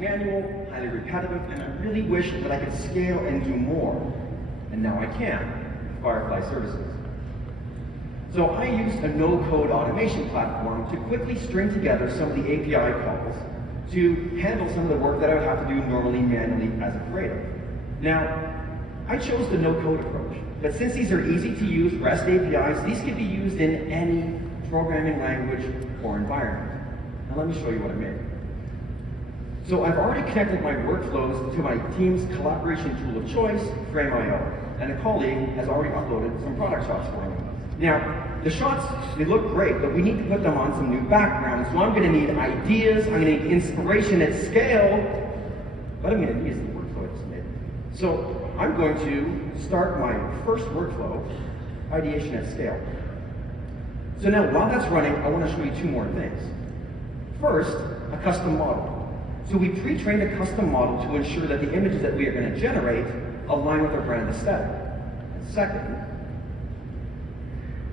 manual, highly repetitive, and I really wish that I could scale and do more. And now I can with Firefly services. So I used a no-code automation platform to quickly string together some of the API calls to handle some of the work that I would have to do normally manually as a creative. Now, I chose the no-code approach, but since these are easy to use REST APIs, these can be used in any programming language or environment. Now let me show you what I made. So I've already connected my workflows to my team's collaboration tool of choice, Frame.io, and a colleague has already uploaded some product shots for me. Now, the shots, they look great, but we need to put them on some new backgrounds. So I'm going to need ideas, I'm going to need inspiration at scale, but I'm going to need the workflow I just made. So I'm going to start my first workflow, ideation at scale. So now, while that's running, I want to show you two more things. First, a custom model. So we pre-trained a custom model to ensure that the images that we are going to generate align with our brand aesthetic. And second,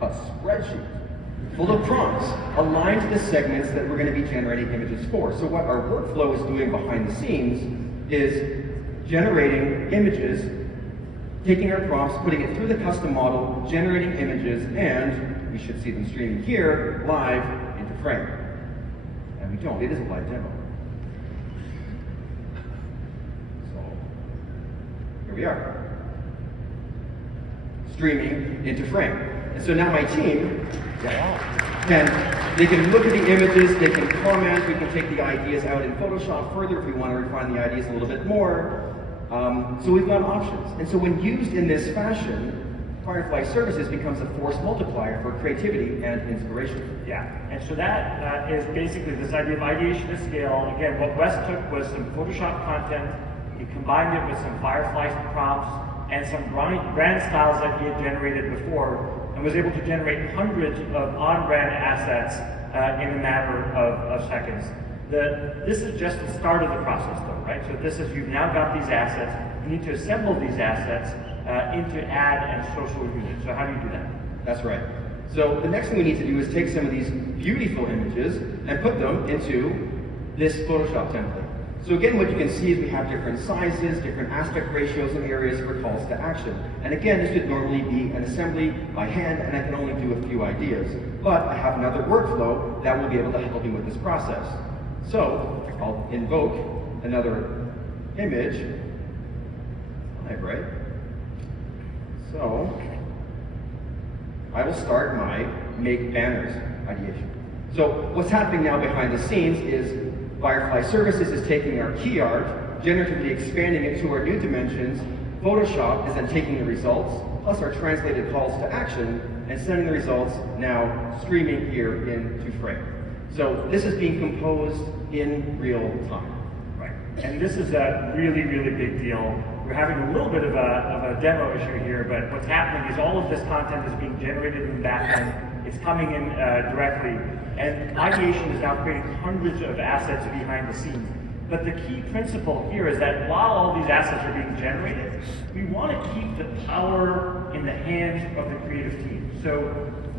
a spreadsheet full of prompts aligned to the segments that we're going to be generating images for. So what our workflow is doing behind the scenes is generating images, taking our prompts, putting it through the custom model, generating images, and we should see them streaming here live into frame. And we don't, it is a live demo. So here we are. Streaming into frame. And so now my team can look at the images, they can comment, we can take the ideas out in Photoshop further if we want to refine the ideas a little bit more. So we've got options. And so when used in this fashion, Firefly Services becomes a force multiplier for creativity and inspiration. Yeah, and so that is basically this idea of ideation at scale. Again, what Wes took was some Photoshop content, he combined it with some Firefly prompts and some brand styles that he had generated before, and was able to generate hundreds of on-brand assets in a matter of seconds. This is just the start of the process though, right? So this is, you've now got these assets, you need to assemble these assets into ad and social units. So how do you do that? That's right. So the next thing we need to do is take some of these beautiful images and put them into this Photoshop template. So again, what you can see is we have different sizes, different aspect ratios and areas for calls to action. And again, this would normally be an assembly by hand, and I can only do a few ideas. But I have another workflow that will be able to help me with this process. So I'll invoke another image. Right? So I will start my make banners ideation. So what's happening now behind the scenes is Firefly Services is taking our key art, generatively expanding it to our new dimensions. Photoshop is then taking the results, plus our translated calls to action, and sending the results now streaming here into frame. So this is being composed in real time. Right. And this is a really, really big deal. We're having a little bit of a demo issue here, but what's happening is all of this content is being generated in the backend. It's coming in directly. And Ideation is now creating hundreds of assets behind the scenes. But the key principle here is that while all these assets are being generated, we want to keep the power in the hands of the creative team. So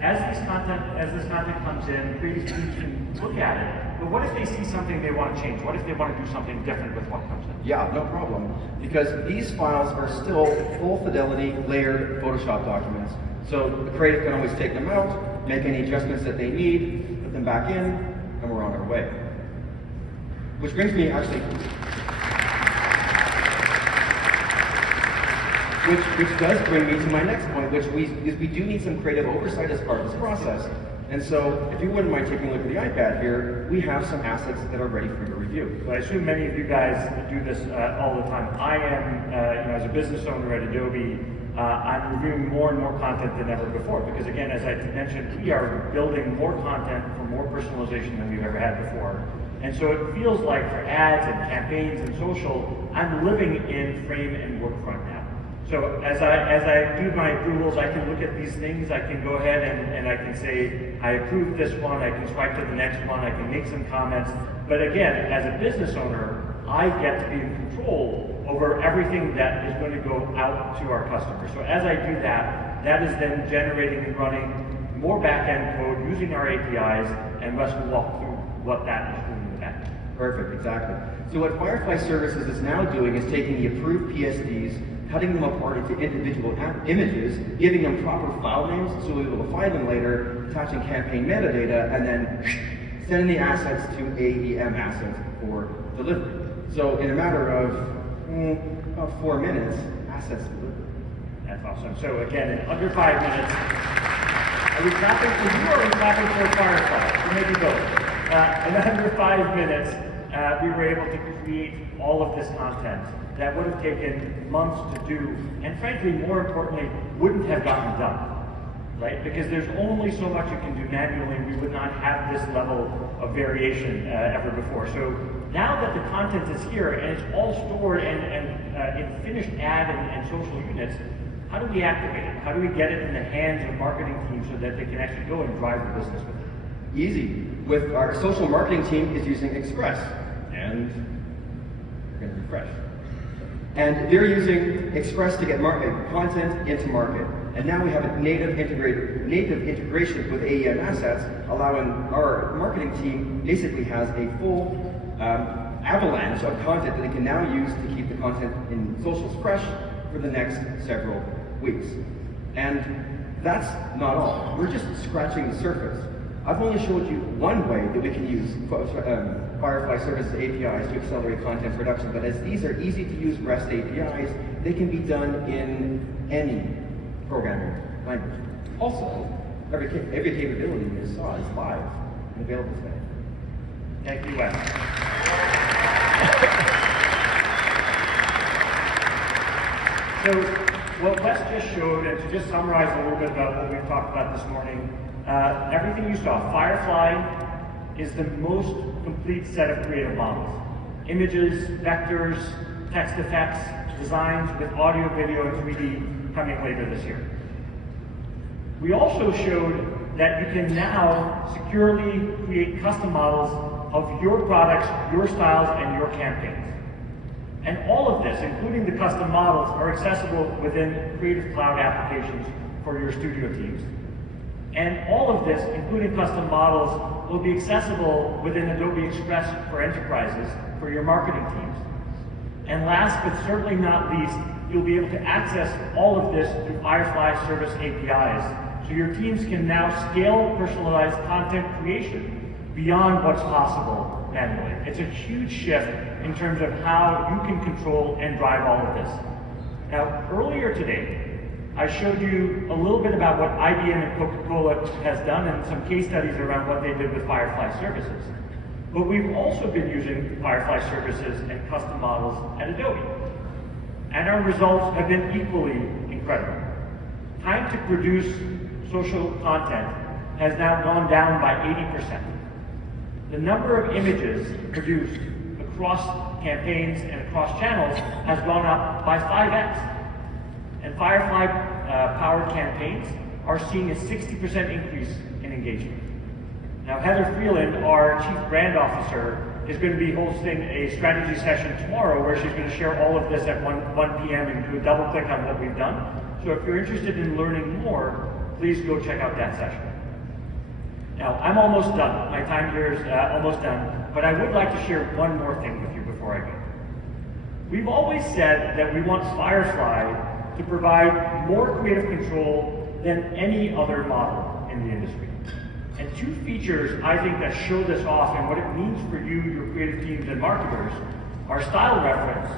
as this content comes in, creative teams can look at it. But what if they see something they want to change? What if they want to do something different with what comes in? Yeah, no problem. Because these files are still full fidelity, layered Photoshop documents. So the creative can always take them out, make any adjustments that they need, put them back in, and we're on our way. Which brings me actually, which does bring me to my next point, which is we do need some creative oversight as part of this process. And so, if you wouldn't mind taking a look at the iPad here, we have some assets that are ready for your review. So I assume many of you guys do this all the time. I am, as a business owner at Adobe, I'm reviewing more and more content than ever before, because again, as I mentioned, we are building more content for more personalization than we've ever had before. And so it feels like for ads and campaigns and social, I'm living in frame and workfront now. So as I do my approvals, I can look at these things, I can go ahead and I can say, I approve this one, I can swipe to the next one, I can make some comments. But again, as a business owner, I get to be in control over everything that is going to go out to our customers. So as I do that, that is then generating and running more back-end code using our APIs, and Wes will walk through what that is doing in the back. Perfect, exactly. So what Firefly Services is now doing is taking the approved PSDs, cutting them apart into individual images, giving them proper file names so we'll be able to find them later, attaching campaign metadata, and then sending the assets to AEM assets for delivery. So in a matter of about 4 minutes, assets delivered. That's awesome. So again, in under 5 minutes, are we clapping for you or are we clapping for Firefly? Or maybe both. In under 5 minutes, we were able to create all of this content that would have taken months to do, and frankly, more importantly, wouldn't have gotten done, right? Because there's only so much you can do manually, and we would not have this level of variation ever before. So now that the content is here and it's all stored and in finished ad and social units, how do we activate it? How do we get it in the hands of marketing teams so that they can actually go and drive the business with it? Easy. With our social marketing team is using Express, and we're going to refresh. And they're using Express to get content into market. And now we have a native integration with AEM assets, allowing our marketing team basically has a full avalanche of content that they can now use to keep the content in socials fresh for the next several weeks. And that's not all. We're just scratching the surface. I've only showed you one way that we can use Firefly Services APIs to accelerate content production, but as these are easy to use REST APIs, they can be done in any programming language. Also, every capability you saw is live and available today. Thank you, Wes. So, what Wes just showed, and to just summarize a little bit about what we've talked about this morning, everything you saw, Firefly is the most complete set of creative models. Images, vectors, text effects, designs with audio, video, and 3D coming later this year. We also showed that you can now securely create custom models of your products, your styles, and your campaigns. And all of this, including the custom models, are accessible within Creative Cloud applications for your studio teams. And all of this, including custom models, will be accessible within Adobe Express for enterprises for your marketing teams. And last but certainly not least, you'll be able to access all of this through Firefly Service APIs. So your teams can now scale personalized content creation beyond what's possible manually. It's a huge shift in terms of how you can control and drive all of this. Now, earlier today, I showed you a little bit about what IBM and Coca-Cola has done and some case studies around what they did with Firefly Services. But we've also been using Firefly Services and custom models at Adobe. And our results have been equally incredible. Time to produce social content has now gone down by 80%. The number of images produced across campaigns and across channels has gone up by 5x. And Firefly powered campaigns are seeing a 60% increase in engagement. Now, Heather Freeland, our Chief Brand Officer, is going to be hosting a strategy session tomorrow where she's going to share all of this at 1 p.m. and do a double click on what we've done. So if you're interested in learning more, please go check out that session. Now, I'm almost done. My time here is almost done, but I would like to share one more thing with you before I go. We've always said that we want Firefly to provide more creative control than any other model in the industry. And two features I think that show this off and what it means for you, your creative teams and marketers are style reference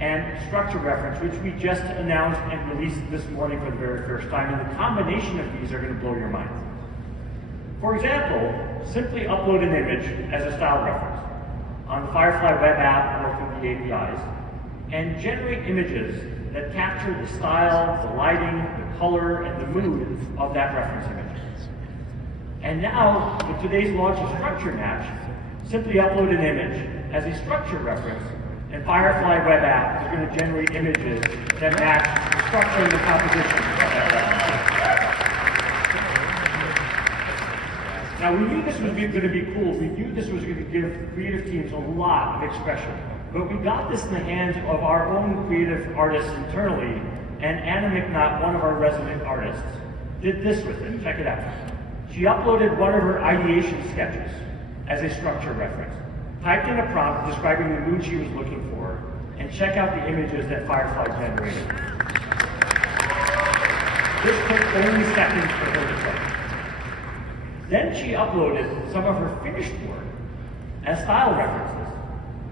and structure reference, which we just announced and released this morning for the very first time. And the combination of these are going to blow your mind. For example, simply upload an image as a style reference on the Firefly web app or through the APIs and generate images that capture the style, the lighting, the color, and the mood of that reference image. And now, with today's launch of Structure Match, simply upload an image as a structure reference, and Firefly web app is going to generate images that match the structure and the composition of that reference. Now, we knew this was going to be cool. We knew this was going to give creative teams a lot of expression. But we got this in the hands of our own creative artists internally, and Anna McNaught, one of our resident artists, did this with it. Check it out. She uploaded one of her ideation sketches as a structure reference. typed in a prompt describing the mood she was looking for, and check out the images that Firefly generated. This took only seconds for her to type. Then she uploaded some of her finished work as style references,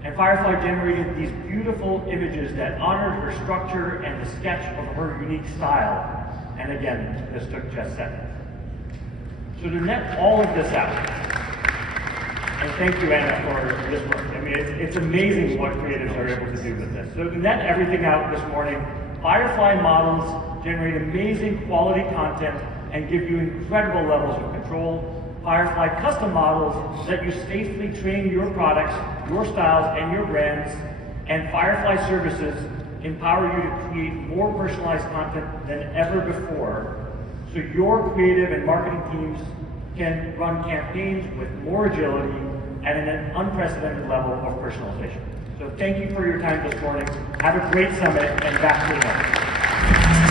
and Firefly generated these beautiful images that honored her structure and the sketch of her unique style. And again, this took just seconds. So to net all of this out, and thank you, Anna, for this work. I mean, it's amazing what creatives are able to do with this. So to net everything out this morning, Firefly models generate amazing quality content and give you incredible levels of control. Firefly custom models let you safely train your products, your styles, and your brands. And Firefly services empower you to create more personalized content than ever before, so your creative and marketing teams can run campaigns with more agility and at an unprecedented level of personalization. So thank you for your time this morning. Have a great summit, and back to you.